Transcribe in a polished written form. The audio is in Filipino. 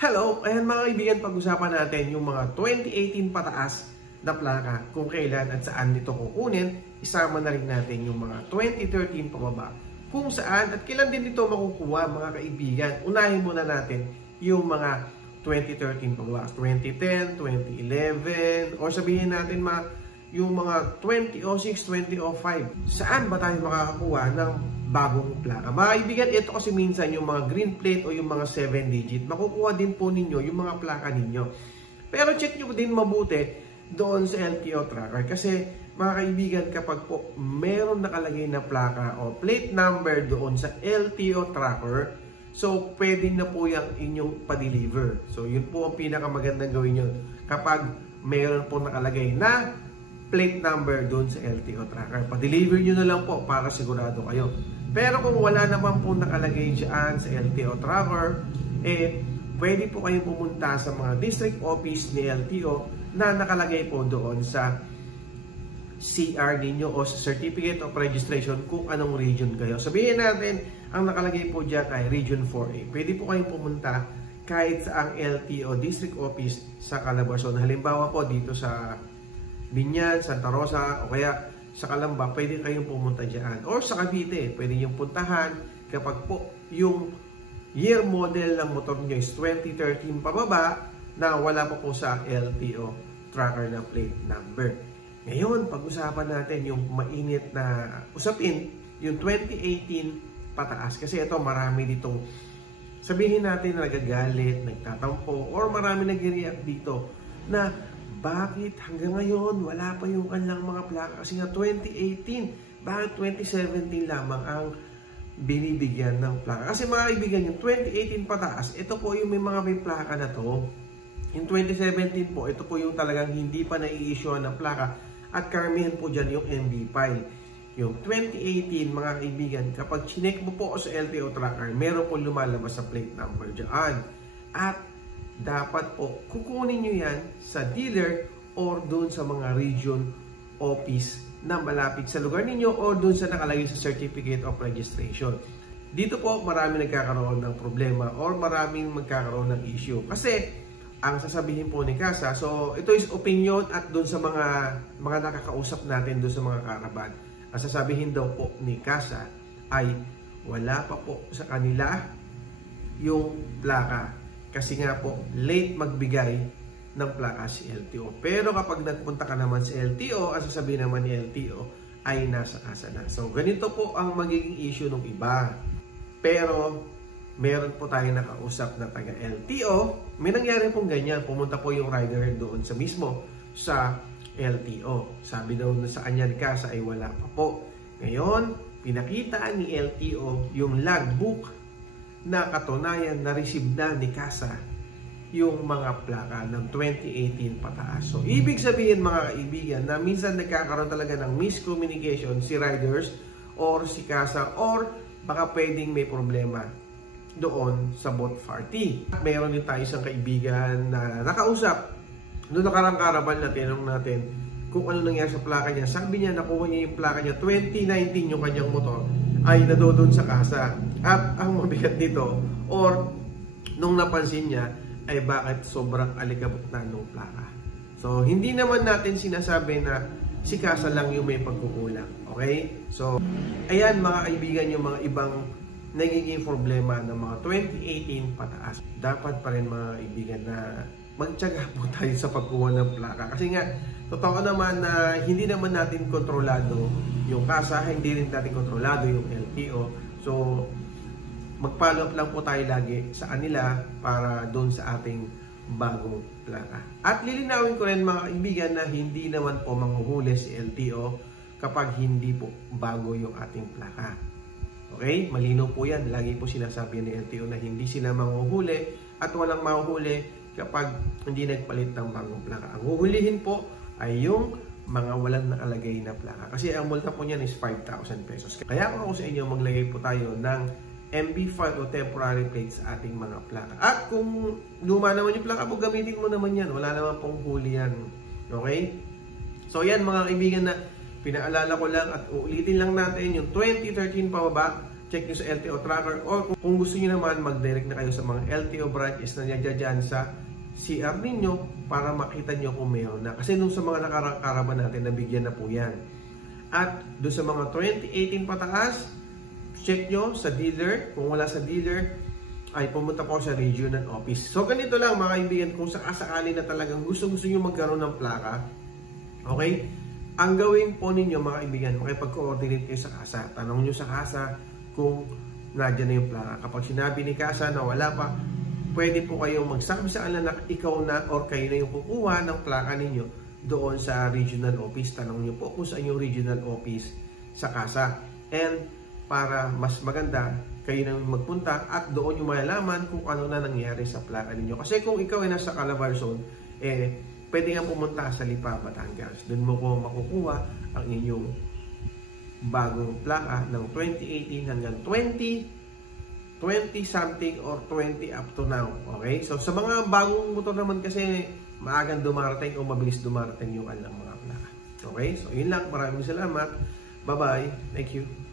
Hello! Ayan mga kaibigan, pag-usapan natin yung mga 2018 pataas na plaka, kung kailan at saan nito kukunin. Isama na rin natin yung mga 2013 pababa, kung saan at kailan din ito makukuha mga kaibigan. Unahin muna natin yung mga 2013 pababa, 2010, 2011, o sabihin natin yung mga 2006, 2005. Saan ba tayo makakakuha ng bagong plaka? Mga kaibigan, ito kasi minsan yung mga green plate o yung mga 7 digit, makukuha din po ninyo yung mga plaka ninyo. Pero check nyo din mabuti doon sa LTO tracker kasi mga kaibigan, kapag po meron nakalagay na plaka o plate number doon sa LTO tracker, so pwedeng na po yung inyong pa-deliver. So yun po ang pinakamagandang gawin nyo kapag meron po nakalagay na plate number doon sa LTO tracker. Pa-deliver nyo na lang po para sigurado kayo. Pero kung wala naman po nakalagay dyan sa LTO tracker, pwede po kayong pumunta sa mga district office ni LTO na nakalagay po doon sa CR ninyo o sa Certificate of Registration kung anong region kayo. Sabihin natin, ang nakalagay po dyan ay Region 4A. Pwede po kayong pumunta kahit sa ang LTO district office sa Calabarzon. Halimbawa po dito sa Binyan, Santa Rosa, o kaya sa Calamba, pwede kayong pumunta dyan. Or sa Cavite, pwede nyo puntahan kapag po yung year model ng motor nyo is 2013 pababa na wala pa po sa LTO tracker na plate number. Ngayon, pag-usapan natin yung mainit na usapin, yung 2018 pataas. Kasi ito, marami ditong sabihin natin na nagagalit, nagtatampo, or marami nag-react dito na bakit hanggang ngayon wala pa yung kanilang mga plaka? Kasi nga 2018, bakit 2017 lamang ang binibigyan ng plaka? Kasi mga kaibigan, yung 2018 pataas, ito po yung may plaka na to. Yung 2017 po, ito po yung talagang hindi pa nai-issue ng plaka at karamihan po dyan yung MB file. Yung 2018 mga kaibigan, kapag chinek mo po sa LTO tracker, meron po lumalabas sa plate number dyan. At dapat po kukunin nyo yan sa dealer or doon sa mga region office na malapit sa lugar ninyo or doon sa nakalagay sa Certificate of Registration. Dito po marami nagkakaroon ng problema or maraming magkakaroon ng issue. Kasi ang sasabihin po ni Casa, so ito is opinion at doon sa mga nakakausap natin doon sa mga karaban. Ang sasabihin daw po ni Casa ay wala pa po sa kanila yung plaka. Kasi nga po, late magbigay ng plaka si LTO. Pero kapag nagpunta ka naman sa LTO, ang sasabihin naman ni LTO ay nasa Casa na. So, ganito po ang magiging issue ng iba. Pero, meron po tayo nakausap na taga LTO. May nangyari pong ganyan. Pumunta po yung rider doon sa mismo sa LTO. Sabi daw na sa kanya ni Casa ay wala pa po. Ngayon, pinakita ni LTO yung logbook na katunayan na receive na ni Casa yung mga plaka ng 2018 pataas. So, ibig sabihin mga kaibigan na minsan nagkakaroon talaga ng miscommunication si riders or si Casa or baka pwedeng may problema doon sa both party. Meron din tayo isang kaibigan na nakausap noong nakarang karaban na tinanong natin kung ano nangyari sa plaka niya. Sabi niya nakuha niya yung plaka niya 2019 yung kanyang motor ay nadoon sa Casa. At ang mabigat nito or nung napansin niya ay bakit sobrang alikabok na nung plaka. So hindi naman natin sinasabi na si Casa lang yung may pagkukulang. Okay? So ayan mga kaibigan yung mga ibang nagiging problema ng mga 2018 pataas. Dapat pa rin mga kaibigan na magtiyaga po tayo sa pagkuha ng plaka. Kasi nga, totoo naman na hindi naman natin kontrolado yung Casa, hindi rin natin kontrolado yung LTO. So, mag-follow up lang po tayo lagi sa kanila para doon sa ating bagong plaka. At lilinawin ko rin mga kaibigan na hindi naman po manghuhuli si LTO kapag hindi po bago yung ating plaka. Okay? Malinaw po yan. Lagi po sinasabi ni LTO na hindi sila manghuhuli at walang manghuhuli kapag hindi nagpalit ng bagong plaka. Ang huhulihin po ay yung mga walang nakalagay na plaka. Kasi ang multa po niyan is 5,000 pesos. Kaya kung ako sa inyo, maglagay po tayo ng MB5 o temporary plates sa ating mga plaka. At kung luma naman yung plaka po, gamitin mo naman yan. Wala naman pong huli yan. Okay? So yan mga kaibigan na pinaalala ko lang at uulitin lang natin yung 2013 pababa check nyo sa LTO tracker, or kung gusto nyo naman, mag-direct na kayo sa mga LTO branches na nandiyan sa CR ninyo para makita nyo kung meron na. Kasi nung sa mga nakarang natin, nabigyan na po yan. At doon sa mga 2018 pataas, check nyo sa dealer. Kung wala sa dealer, ay pumunta po sa regional office. So ganito lang mga kaibigan, kung sakasakali na talagang gusto nyo magkaroon ng plaka, okay? Ang gawin po ninyo mga kaibigan, makipag-coordinate kayo sa kasa. Tanong nyo sa kasa kung nadyan na yung plaka. Kapag sinabi ni kasa na wala pa, pwede po kayong magsabi sa kanila na ikaw na or kayo na yung kukuha ng plaka ninyo doon sa regional office. Tanong nyo po kung saan yung regional office sa kasa. And para mas maganda, kayo na magpunta at doon yung malalaman kung ano na nangyari sa plaka ninyo. Kasi kung ikaw ay nasa Calabarzon, pwede nga pumunta sa Lipa, Batangas. Doon mo po makukuha ang inyong bagong plaka ng 2018 hanggang 20 something or 20 up to now. Okay? So sa mga bagong motor naman kasi maagang dumarating o mabilis dumarating yung kanilang mga plaka. Okay? So yun lang. Maraming salamat. Bye-bye. Thank you.